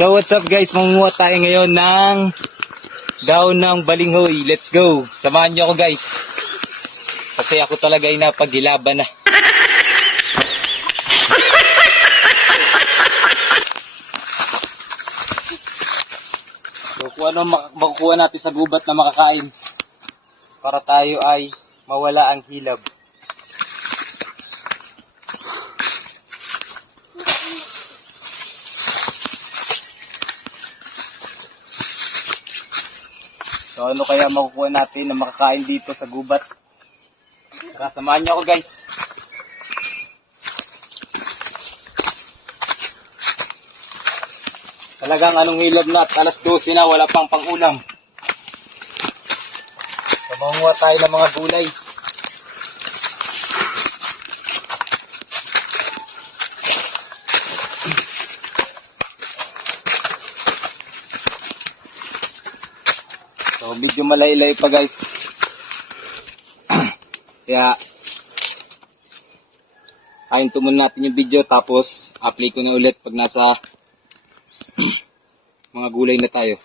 So what's up guys, mangunguha tayo ngayon ng daon ng balinghoy. Let's go, samahan nyo ako guys. Kasi ako talaga ay napaghilaban na. So kung ano makukuha natin sa gubat na makakain, para tayo ay mawala ang hilab. So ano kaya makukuha natin na makakain dito sa gubat? Tara, samahan niyo ako guys. Talagang anong hilab na at alas 12 na, wala pang pangulam. So mangunguha tayo ng mga gulay. So medyo malaylay pa guys. Kaya ayun muna natin yung video, tapos apply ko na ulit pag nasa mga gulay na tayo.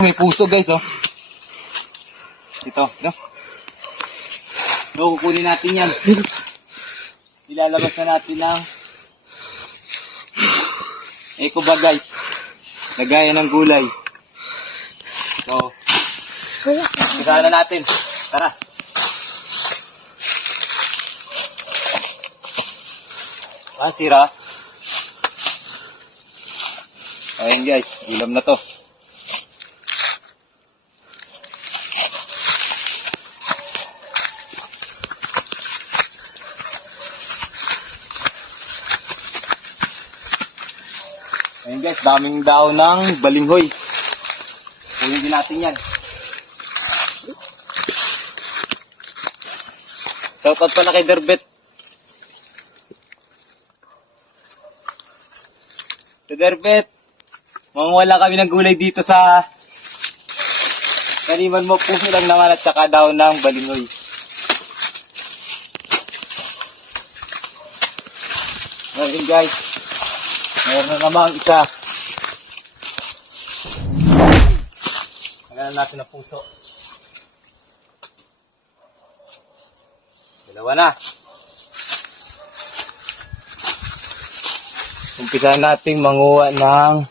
May puso guys oh. Ito, no? So kukunin natin yan. Ilalabas na natin ng eco bag guys. Lagayan ng gulay. So, sirahan na natin. Tara. Sira. Ayan guys, ilam na to. Ayan guys, daming daon ng balinghoy. Kunin din natin yan. Shoutout pala kay Derbet. So Derbet, mangwala kami ng gulay dito sa taniman mo, puso lang naman at saka daon ng balinghoy. Ayan guys, mayroon na namang isa. Magalan natin ang puso. Dalawa na. Umpisa nating manguha ng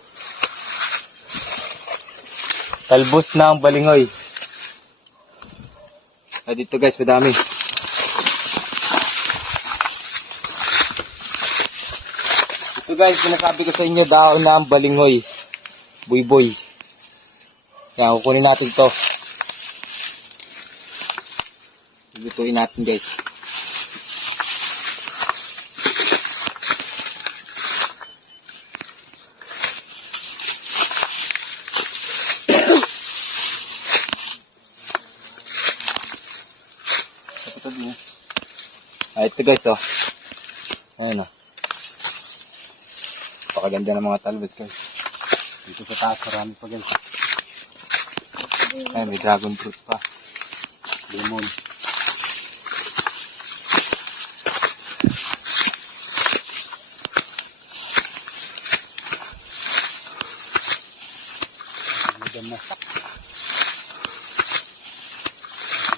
talbos ng balinghoy. Dito guys, madami. Ito guys, sinasabi ko sa inyo, daon ng balinghoy. Buy-boy. Kaya kukunin natin ito. Lutuin natin guys. Ito guys oh. Ayan oh. Pakaganda ng mga talbos guys. Dito sa taas marami pa guys. Ayan, may dragon fruit pa. Lemon.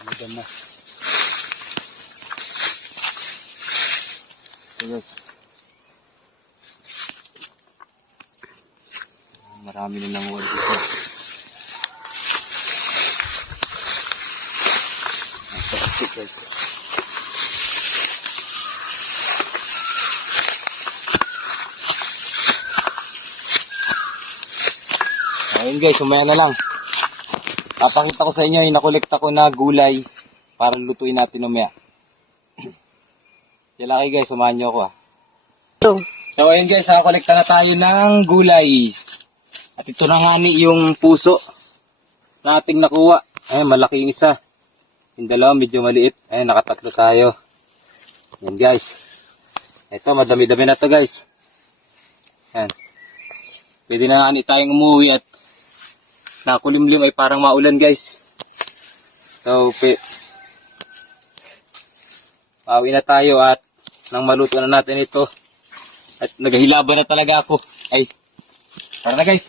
Maganda. Guys, marami na ng wall dito. Napakasik guys. Ayun guys, umaya na lang. Papakita ko sa inyo yung nakolekta ko na gulay para lutuin natin umaya. Laki guys, sumahan nyo ako ah. So ayun guys, kolekta na tayo ng gulay. At ito na nga yung puso na ating nakuha. Ayun, malaki yung isa. Yung dalawa medyo maliit. Ayun, nakatatlo tayo. Yan guys. Ito, madami-dami na to guys. Yan. Pwede na nga tayong umuwi at nakulimlim ay parang maulan guys. So, Pauwi na tayo at nang maluto na natin ito. At naghilaban na talaga ako. Ay, tara na guys.